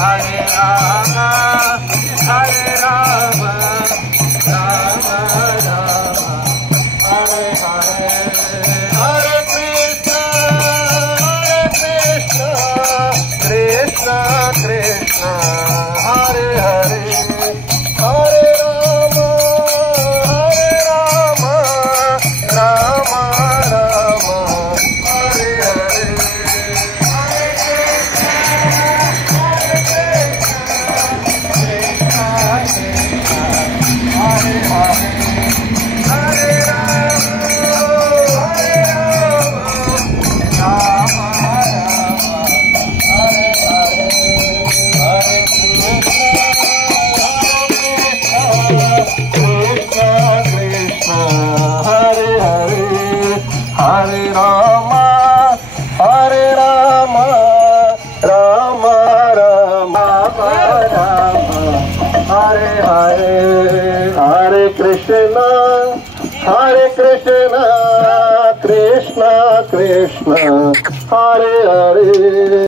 Hare Rama, Hare Rama, Rama Rama, Hare Hare, Hare Krishna, Krishna Krishna, Hare Hare, Hare Rama, Rama Rama, Hare Hare. Hare Rama, Hare Rama, Rama Rama, Rama, Hare Hare, Hare Krishna, Krishna Krishna, Hare Hare.